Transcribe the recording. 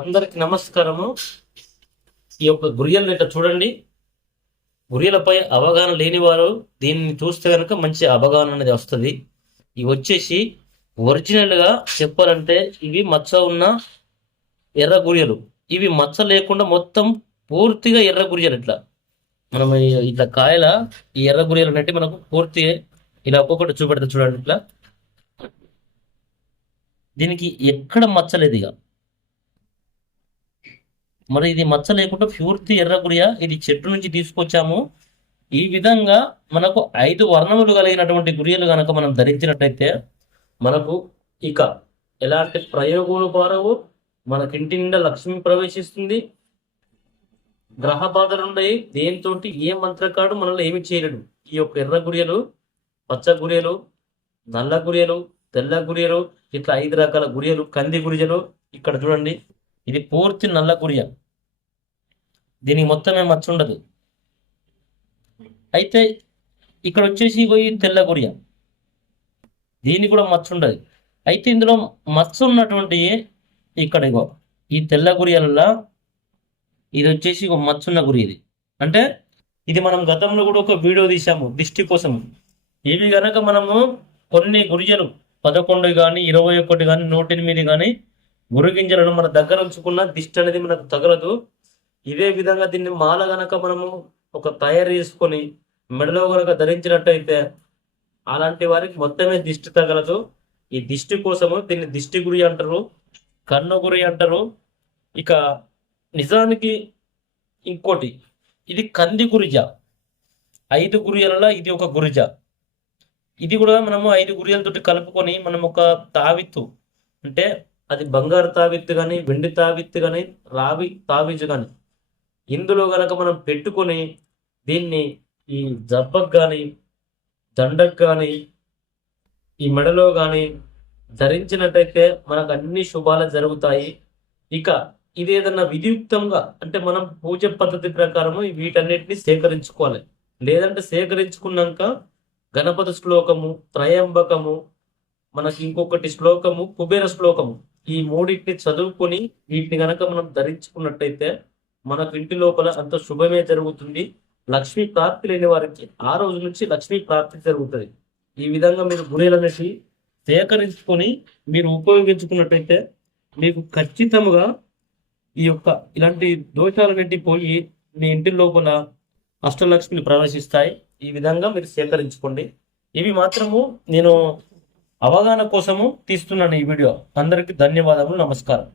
అందరికి నమస్కారము. ఈ యొక్క గురియలను ఇట్లా చూడండి. గురియలపై అవగాహన లేని వారు దీన్ని చూస్తే కనుక మంచి అవగాహన అనేది వస్తుంది. ఇవి వచ్చేసి ఒరిజినల్ గా చెప్పాలంటే ఇవి మచ్చ ఉన్న ఎర్ర గురియలు. ఇవి మచ్చ లేకుండా మొత్తం పూర్తిగా ఎర్ర గురియలు. ఇట్లా మనం ఇట్లా కాయల ఈ ఎర్ర గురియలు అనేవి మనకు పూర్తిగా ఇలా ఒక్కొక్కటి చూపెడతా చూడండి. ఇట్లా దీనికి ఎక్కడ మచ్చలేదు ఇక. మరి ఇది మచ్చ లేకుండా పూర్తి ఎర్ర గురియ, ఇది చెట్టు నుంచి తీసుకొచ్చాము. ఈ విధంగా మనకు 5 వర్ణములు కలిగినటువంటి గురియలు కనుక మనం ధరించినట్టయితే మనకు ఇక ఎలాంటి ప్రయోగములు పారవు. మనకింటి నిండా లక్ష్మి ప్రవేశిస్తుంది. గ్రహ బాధలు ఉన్నాయి. దేనితో ఏ మంత్రకాడు మనల్ని ఏమి చేయలేడు. ఈ యొక్క ఎర్ర గురియలు, పచ్చ గురియలు, నల్ల గురియలు, తెల్ల గురియలు, ఇట్లా 5 రకాల గురియలు, కంది గురియలు. ఇక్కడ చూడండి, ఇది పూర్తి నల్ల గురియ. దీనికి మొత్తమే మచ్చ ఉండదు. అయితే ఇక్కడ వచ్చేసి ఇగో ఈ తెల్ల గురియ, దీనికి కూడా మచ్చ ఉండదు. అయితే ఇందులో మచ్చ ఉన్నటువంటి ఇక్కడ ఇగో ఈ తెల్ల గురియలలో ఇది వచ్చేసి ఇగో మచ్చ ఉన్న గురి. ఇది అంటే ఇది మనం గతంలో కూడా ఒక వీడియో తీసాము దిష్టి కోసం. ఇవి గనక మనము కొన్ని గురిజలు 11 కానీ 21 కానీ 108 కానీ గురిగింజలను మన దగ్గర ఉంచుకున్న దిష్టి అనేది మనకు తగలదు. ఇదే విధంగా దీన్ని మాల గనక మనము ఒక తయారు చేసుకొని మెడలో గనక ధరించినట్టయితే అలాంటి వారికి మొత్తమే దిష్టి తగలదు. ఈ దిష్టి కోసము దీన్ని దిష్టి గురి అంటారు, కన్ను గురి అంటారు. ఇక నిజానికి ఇంకోటి, ఇది కంది గురిజ. 5 గురియలలో ఇది ఒక గురిజ. ఇది కూడా మనము 5 గురియలతోటి కలుపుకొని మనం ఒక తావిత్తు, అంటే అది బంగారు తావిత్తు కానీ, వెండి తావిత్తు కానీ, రావి తావిజు కానీ, ఇందులో గనక మనం పెట్టుకొని దీన్ని ఈ జబ్బకు కానీ, దండకు కానీ, ఈ మెడలో కానీ ధరించినట్టయితే మనకు అన్ని శుభాలు జరుగుతాయి. ఇక ఇది ఏదన్నా విధియుక్తంగా అంటే మనం పూజ పద్ధతి ప్రకారము వీటన్నిటిని సేకరించుకోవాలి. లేదంటే సేకరించుకున్నాక గణపతి శ్లోకము, త్రయంబకము, మనకి ఇంకొకటి శ్లోకము కుబేర శ్లోకము, ఈ మూడింటిని చదువుకొని వీటిని గనక మనం ధరించుకున్నట్టయితే మనకు ఇంటి లోపల అంత శుభమే జరుగుతుంది. లక్ష్మీ ప్రాప్తి లేని వారికి ఆ రోజు నుంచి లక్ష్మీ ప్రాప్తి జరుగుతుంది. ఈ విధంగా మీరు గురియలనేసి సేకరించుకొని మీరు ఉపయోగించుకున్నట్టయితే మీకు ఖచ్చితంగా ఈ యొక్క ఇలాంటి దోషాలన్నింటి పోయి మీ ఇంటి లోపల అష్టలక్ష్మిని ప్రవేశిస్తాయి. ఈ విధంగా మీరు సేకరించుకోండి. ఇవి మాత్రము నేను అవగాహన కోసము తీస్తున్నాను ఈ వీడియో. అందరికీ ధన్యవాదములు, నమస్కారం.